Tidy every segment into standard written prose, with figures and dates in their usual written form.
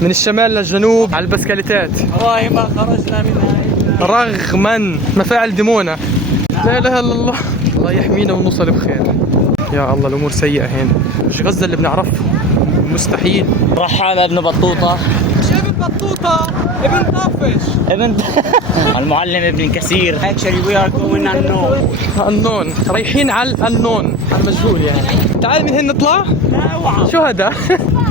من الشمال للجنوب على البسكليتات. والله ما خرجنا منها رغما مفاعل دمونة. لا اله الا الله. الله يحمينا ونوصل بخير. يا الله الامور سيئة هنا. مش غزة اللي بنعرفه، مستحيل. رحال ابن بطوطة. مش ابن بطوطة، ابن طافش. ابن المعلم ابن كثير. Actually we are going unknown. رايحين على الأنون، على المجهول يعني. تعال من هنا نطلع. لا اوعى. شو هذا؟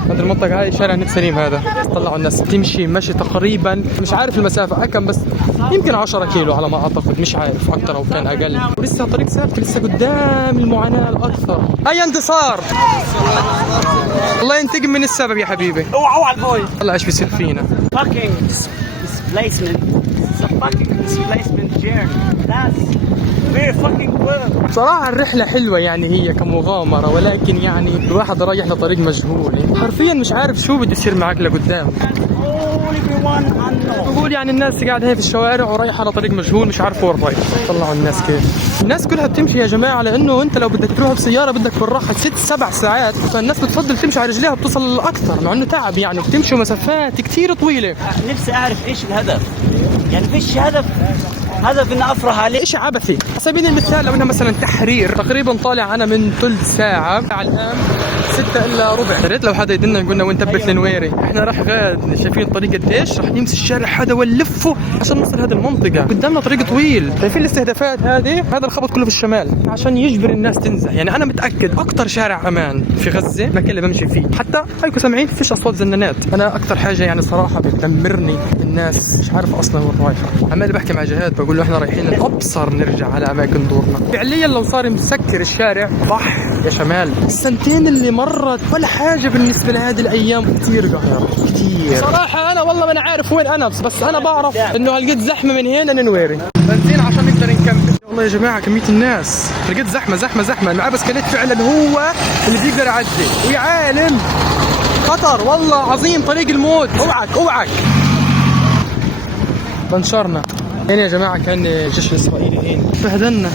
هذه المنطقة هاي شارع نت سليم هذا. طلعوا الناس تمشي مشي تقريبا مش عارف المسافة كم، بس يمكن 10 كيلو على ما اعتقد، مش عارف اكثر او كان اقل. ولسه طريق ثابت، لسه قدام المعاناة الاكثر. اي انتصار. الله ينتقم من السبب يا حبيبي. اوعى البوي. هلا ايش بيصير فينا؟ Fucking displacement. It's a fucking displacement journey. That's very fucking good. صراحة الرحلة حلوة يعني هي كمغامرة، ولكن يعني الواحد رايح لطريق مجهول، يعني حرفيا مش عارف شو بده يصير معك لقدام. بقول يعني الناس قاعدة هي في الشوارع ورايحة على طريق مجهول، مش عارف وين رايح. طلعوا الناس كيف. الناس كلها بتمشي يا جماعة، لأنه أنت لو بدك تروح بسيارة بدك بالراحة 6-7 ساعات، فالناس بتفضل تمشي على رجليها بتصل أكثر، مع إنه تعب يعني، بتمشوا مسافات كتير طويلة. نفسي أعرف إيش الهدف، يعني فيش هدف إني أفرح عليه. شيء عبثي. على سبيل المثال لو إنها مثلا تحرير، تقريبا طالع أنا من ثلث ساعة على الآن 6 إلا ربع. يا ريت لو حدا يدلنا يقولنا وين تبت النويري. احنا راح غاد، شايفين الطريق قديش؟ راح نمشي الشارع هذا ونلفه عشان نوصل هذه المنطقة. قدامنا طريق طويل، شايفين الاستهدافات هذه؟ هذا الخبط كله في الشمال عشان يجبر الناس تنزح. يعني أنا متأكد أكثر شارع أمان في غزة المكان اللي بمشي فيه، حتى هيكم سامعين فيش أصوات زنانات. أنا أكثر حاجة يعني صراحة بتدمرني الناس مش عارف أصلا وين رايحة. عمال بحكي مع جهاد بقول له احنا رايحين الأبصر نرجع على أماكن دورنا. فعليا لو صار مسكر الشارع صح يا شمال. السنتين اللي مرت ولا حاجة بالنسبة لهذه الأيام. كتير قهر كتير صراحة. أنا والله ما أنا عارف وين أنا، بس أنا بعرف إنه هالقد زحمة من هنا لنويري. بنزين عشان نقدر نكمل. والله يا جماعة كمية الناس هالقد زحمة زحمة زحمة. معاه بسكليت فعلا هو اللي بيقدر يعدي. ويا عالم خطر والله عظيم، طريق الموت. اوعك اوعك. بنشرنا هنا يا جماعة، كان الجيش الإسرائيلي هنا بهدلنا.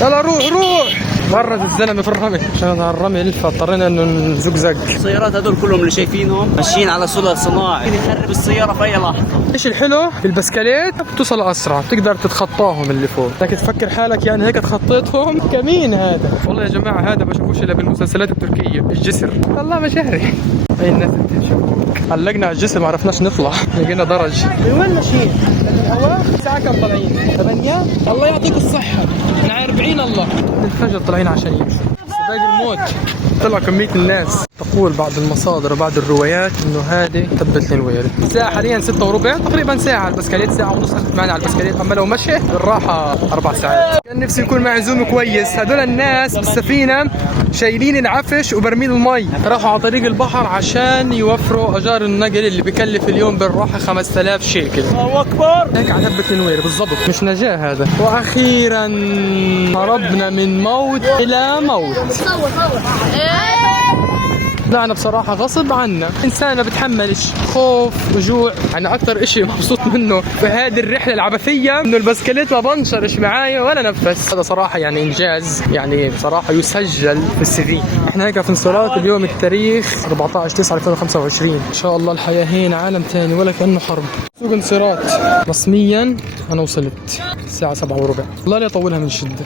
يلا روح روح. برد الزلمه في الرمل عشان الرمل، فاضطرينا انه نزقزق. السيارات هذول كلهم اللي شايفينهم ماشيين على سولار صناعي، يخرب السياره في اي لحظه. ايش الحلو بالبسكليت؟ بتوصل اسرع، بتقدر تتخطاهم اللي فوق، لكن تفكر حالك يعني هيك تخطيتهم. كمين هذا والله يا جماعه، هذا ما بشوفوش الا بالمسلسلات التركيه. الجسر والله مشهري. هاي الناس بتمشي علقنا على الجسر، ما عرفناش نطلع، لقينا درج. من وين ماشيين؟ الهواء الساعه كم طالعين؟ 8. الله يعطيك الصحه. احنا 40 الله من الفجر طالعين عشان يمشوا. باقي الموت. طلع كمية الناس. تقول بعض المصادر وبعض الروايات انه هذه تبت لنويري. الساعة حاليا 6 وربع، تقريبا ساعة على البسكليت، ساعة ونص اخذت معنا على البسكليت، اما لو مشي بالراحة 4 ساعات. كان نفسي يكون معي زوم كويس. هذول الناس بالسفينة شايلين العفش وبرميل المي، راحوا على طريق البحر عشان يوفروا اجار النقل اللي بكلف اليوم بالراحة 5000 شيكل. الله اكبر. هيك على تبت لنويري بالضبط، مش نجاة هذا. واخيرا هربنا من موت الى موت. لا أنا بصراحة غصب عنا، إنسان ما بتحملش خوف وجوع. أنا أكتر إشي مبسوط منه في هذه الرحلة العبثية إنه البسكليت ما بنشرش معايا ولا نفس. هذا صراحة يعني إنجاز، يعني بصراحة يسجل في السي في. إحنا هيك في انصراف اليوم التاريخ 14/9/2025. إن شاء الله الحياة هين عالم تاني ولا كأنه حرب. سوق انصراف رسميا أنا وصلت الساعة 7 وربع. الله لا يطولها من شدة.